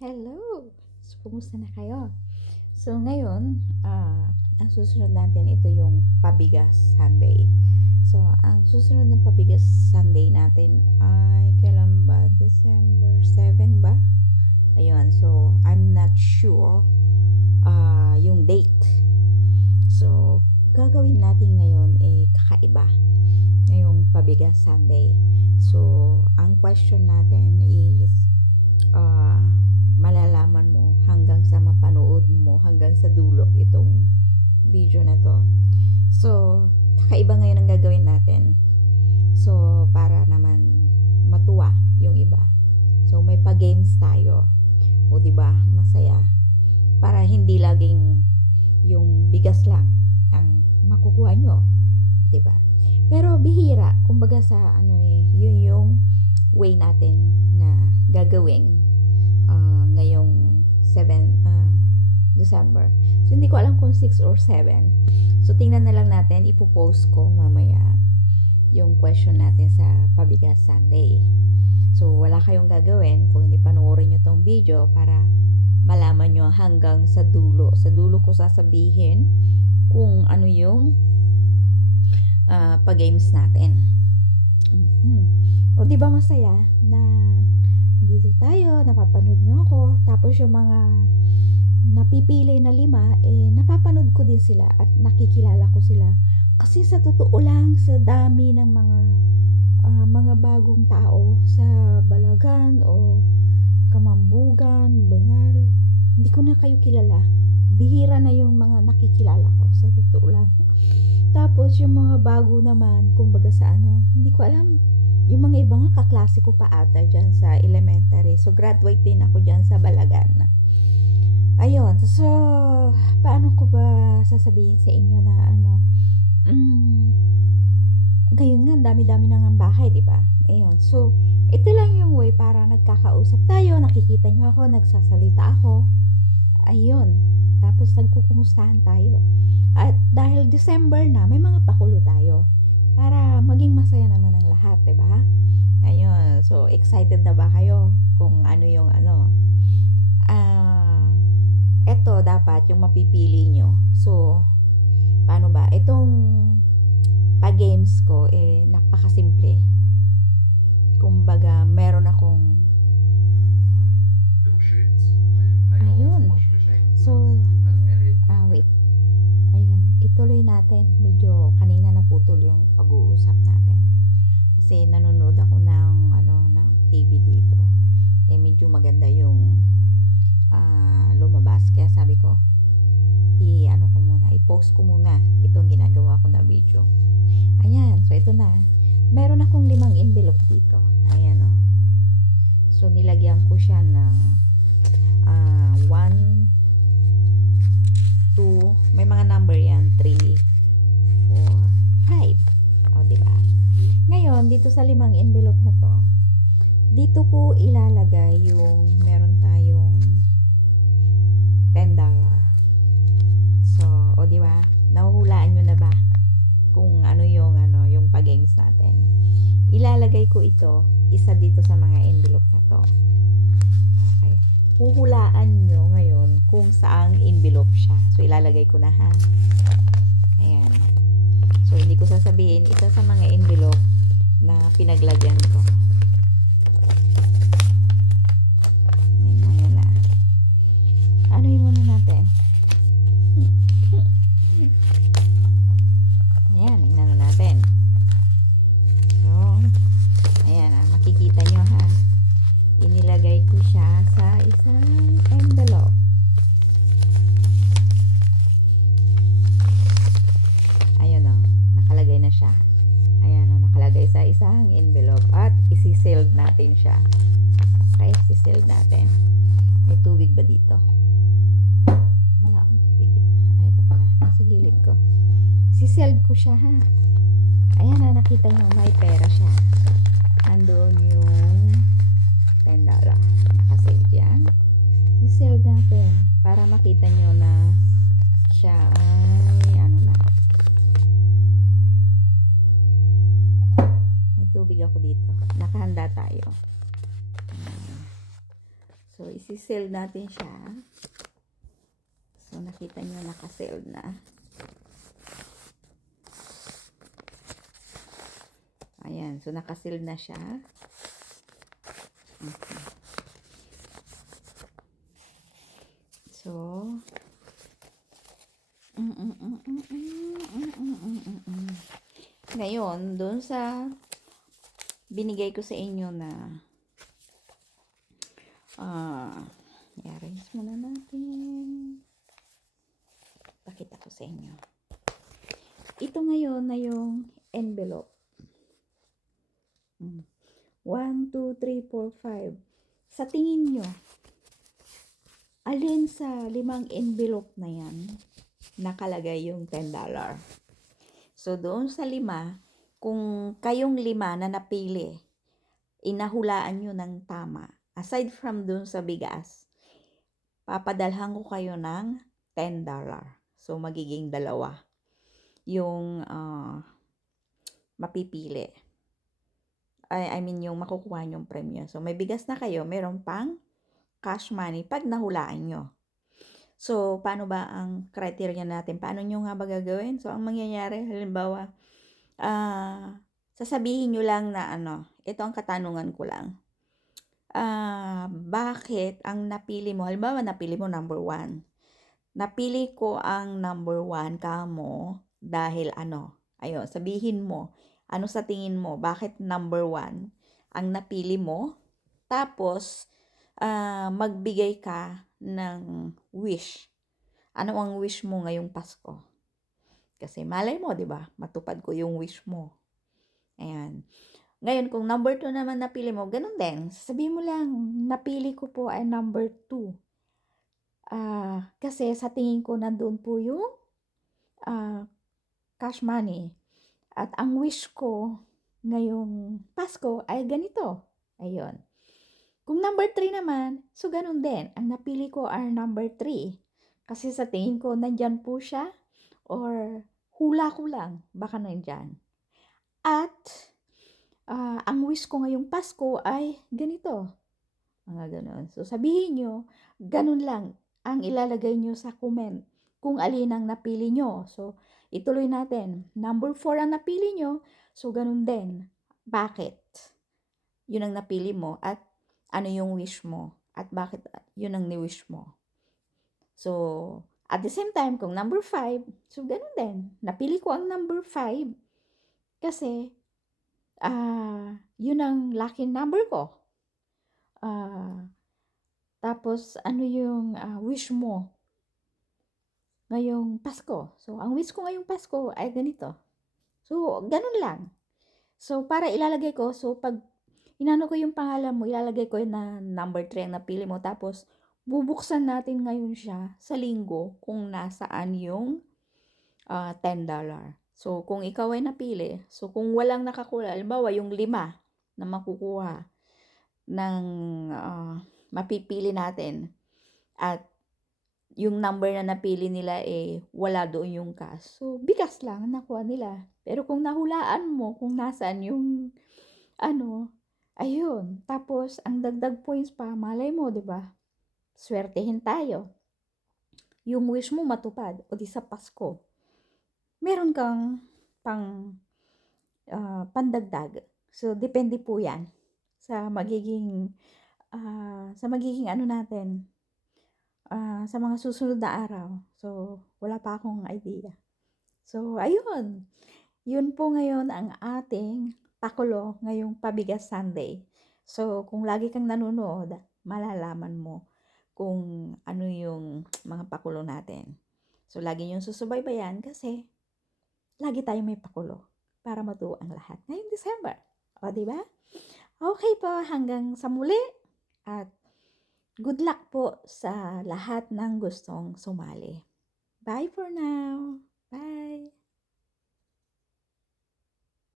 Hello! So, kumusta na kayo? So, ngayon, ang susunod natin, ito yung Pabigas Sunday. So, ang susunod na Pabigas Sunday natin ay kailan ba? December 7 ba? Ayun, so, I'm not sure yung date. So, gagawin natin ngayon kakaiba. Ngayong Pabigas Sunday. So, ang question natin is malalaman mo hanggang sa mapanood mo hanggang sa dulo itong video na to. So, kakaiba ngayon ang gagawin natin. So, para naman matuwa yung iba. So, may pa-games tayo. O, diba? Masaya. Para hindi laging yung bigas lang ang makukuha nyo. Diba? Pero bihira. Kumbaga sa yun yung way natin na gagawin ngayong 7 December. So, hindi ko alam kung 6 or 7. So, tingnan na lang natin. Ipopost ko mamaya yung question natin sa Pabigas Sunday. So, wala kayong gagawin kung hindi panoorin nyo tong video para malaman nyo hanggang sa dulo. Sa dulo ko sasabihin kung ano yung pag-games natin. O, diba masaya na dito tayo, napapanood nyo ako, tapos yung mga napipili na 5, napapanood ko din sila at nakikilala ko sila. Kasi sa totoo lang, sa dami ng mga bagong tao sa Balagan o Kamambugan, Bengal, hindi ko na kayo kilala. Bihira na yung mga nakikilala ko, sa totoo lang. Tapos yung mga bago naman, kumbaga sa hindi ko alam. Yung mga ibang kaklase ko pa ata dyan sa elementary. So, graduate din ako dyan sa Balagan. Ayun. So, paano ko ba sasabihin sa inyo na ngayon nga, dami-dami na nga bahay, di ba? Ayun. So, ito lang yung way para nagkakausap tayo, nakikita nyo ako, nagsasalita ako. Ayun. Tapos, nagkukumustahan tayo. At dahil December na, may mga pakulo tayo. Para maging masaya naman ang lahat, diba? Ayun. So, excited na ba kayo kung ano yung eto dapat yung mapipili nyo. So, paano ba? Itong pag-games ko, napakasimple. Kumbaga, meron akong ayun. So, wait. Ayun, ituloy natin. Medyo kanina naputol yung pag-uusap natin. Kasi nanonood ako ng TV dito. Medyo maganda yung lumabas. Kaya sabi ko, i-post ko muna itong ginagawa ko na video. Ayan, so ito na. Meron akong 5 envelope dito. Ayan o. So nilagyan ko siya ng 1, 2, may mga number yan, 3, 4, 5. O, diba? Ngayon, dito sa 5 envelope na to, dito ko ilalagay yung meron tayong $10. So, o, diba? Nahuhulaan nyo na ba kung ano yung pag-games natin? Ilalagay ko ito, isa dito sa mga envelope na to. Okay. Huhulaan nyo ngayon kung saang envelope siya. So, ilalagay ko na ha. Ayan. So, hindi ko sasabihin, isa sa mga envelope na pinaglagyan ko. Ayan na. Ano yung muna natin? Ayan, inano natin. So, ayan makikita nyo ha. Inilagay ko siya sa isang envelope. Ayun o, nakalagay na siya. Ayan o, nakalagay sa isang envelope at isi-sealed natin siya. Okay, isi-sealed natin. May tubig ba dito? Wala akong tubig dito. Ay, ito pala. Nasa gilid ko. Isi-sealed ko siya ha. Ayan na, nakita nyo, may pera siya. Andun yung $10. Nakasave yan. I-sell natin para makita nyo na siya ay na. May tubig ako dito. Nakahanda tayo. So, isi-seal natin siya. So, nakita nyo naka-seal na. Ayan. So, naka-seal na siya. Okay. So, ngayon, doon sa binigay ko sa inyo na i-arrange muna natin. Pakita ko sa inyo. Ito ngayon na yung envelope. 1, 2, 3, 4, 5. Sa tingin nyo, alin sa 5 envelope na yan nakalagay yung $10? So, doon sa 5, kung kayong 5 na napili, inahulaan nyo ng tama. Aside from doon sa bigas, papadalhan ko kayo ng $10. So, magiging 2 yung mapipili. I mean, yung makukuha nyong premyo. So, may bigas na kayo, meron pang cash money pag nahulaan nyo. So, paano ba ang criteria natin? Paano nyo nga ba gagawin? So, ang mangyayari, halimbawa, sasabihin nyo lang na ito ang katanungan ko lang. Bakit ang napili mo, halimbawa napili mo number 1. Napili ko ang number 1 kamo dahil ayun, sabihin mo, ano sa tingin mo, bakit number 1 ang napili mo? Tapos, magbigay ka ng wish. Ano ang wish mo ngayong Pasko? Kasi malay mo, di ba? Matupad ko yung wish mo. Ayan. Ngayon, kung number 2 naman napili mo, ganun din. Sabihin mo lang, napili ko po ay number 2. Kasi sa tingin ko nandun po yung cash money. At ang wish ko ngayong Pasko ay ganito. Ayun. Kung number 3 naman, so ganun din. Ang napili ko ay number 3. Kasi sa tingin ko, nandyan po siya. Or hula ko lang, baka nandyan. At ang wish ko ngayong Pasko ay ganito. Mga ganun. So sabihin nyo, ganun lang ang ilalagay nyo sa comment kung alin ang napili nyo. So, ituloy natin. Number 4 ang napili nyo. So, ganun din. Bakit? Yun ang napili mo at ano yung wish mo at bakit yun ang ni-wish mo. So, at the same time, kung number 5, so ganun din. Napili ko ang number 5 kasi yun ang lucky number ko. Tapos, ano yung wish mo ngayong Pasko? So, ang wish ko ngayong Pasko ay ganito. So, ganun lang. So, para ilalagay ko, so pag inano ko yung pangalan mo, ilalagay ko na number 3 ang napili mo. Tapos, bubuksan natin ngayon siya sa linggo kung nasaan yung $10. So, kung ikaw ay napili, so kung walang nakakuha, halimbawa yung 5 na makukuha ng mapipili natin at yung number na napili nila wala doon yung cash. So, bigas lang ang nakuha nila. Pero kung nahulaan mo kung nasaan yung ayun. Tapos, ang dagdag points pa, malay mo, di ba? Swertehin tayo. Yung wish mo matupad o di sa Pasko. Meron kang pandagdag. So, depende po yan sa magiging natin sa mga susunod na araw. So, wala pa akong idea. So, ayun. Yun po ngayon ang ating pakulo ngayong Pabigas Sunday. So, kung lagi kang nanonood, malalaman mo kung ano yung mga pakulo natin. So, lagi niyong susubaybayan kasi lagi tayong may pakulo para matuwa ang lahat ngayong December. O, diba? Okay po, hanggang sa muli at good luck po sa lahat ng gustong sumali. Bye for now. Bye.